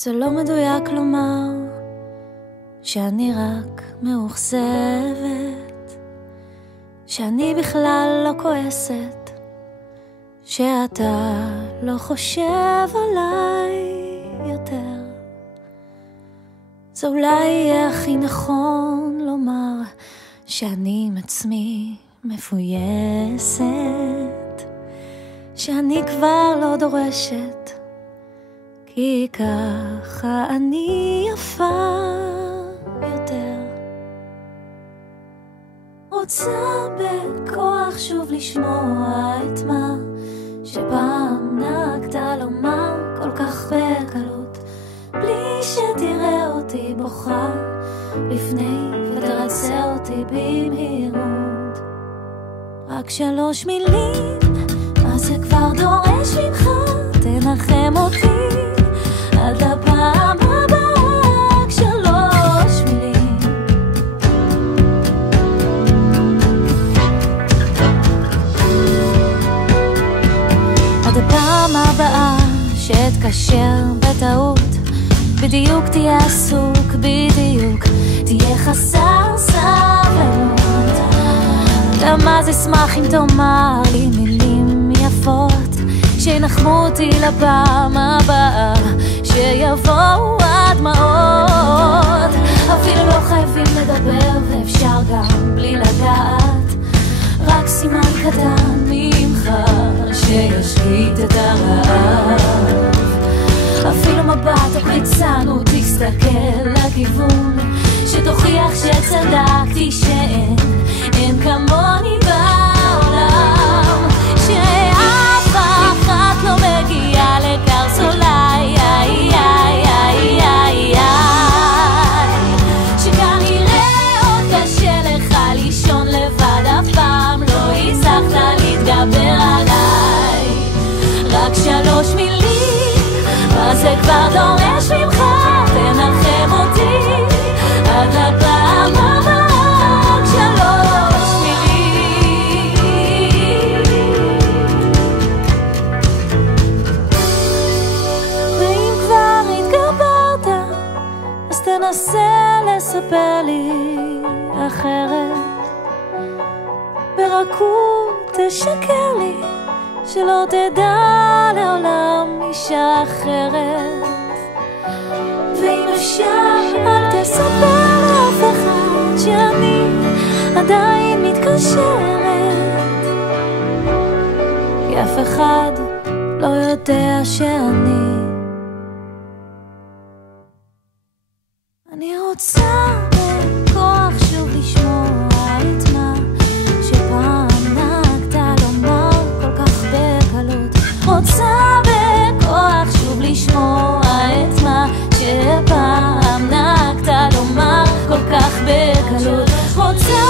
זה לא מדויק לומר שאני רק מאוכזבת, שאני בכלל לא כועסת, שאתה לא חושב עליי יותר. זה אולי יהיה הכי נכון לומר שאני עם עצמי מפויסת, שאני כבר לא דורשת, כי ככה אני יפה יותר. רוצה בכוח שוב לשמוע את מה שפעם נהגת לומר כל כך בקלות, בלי שתראה אותי בוכה לפני ותרצה אותי במהירות. רק 3 מילים, מה זה כבר דורש ממך? תנחם אותי עד הפעם הבאה. רק 3 מילים. עד הפעם הבאה שאתקשר בטעות, בדיוק תהיה עסוק, בדיוק תהיה חסר סבלנות. למה זה שמח אם תאמר לי מילים יפות שינחמו אותי לפעם הבאה, שיבואו הדמעות. אפילו לא חייבים לדבר ואפשר גם בלי לגעת, רק סימן קטן ממך שישקיט את הרעב. אפילו מבט או קריצנו תסתכל לכיוון, שתוכיח שצדקתי שאין כמוני בעולם, שאף אחת לא מגיעה לקרסולי, שכנראה עוד קשה לך לישון לבד, אף פעם לא הצלחת להתגבר עליי. רק 3 מילים, מה זה כבר דורש ממך? תנחם אותי עד לפעם הבאה. רק 3 מילים. ואם כבר התגברת, אז תנסה לספר לי אחרת. ברכות תשקר לי שלא תדע לעולם אישה אחרת. ואם אפשר אל תספר לאף אחד שאני עדיין מתקשרת, כי אף אחד לא יודע אני רוצה בכוח שוב לשמוע את מה שפעם נהגת לומר כל כך בקלות. רוצה בכוח שוב לשמוע את מה שפעם נהגת לומר כל כך בקלות. רוצה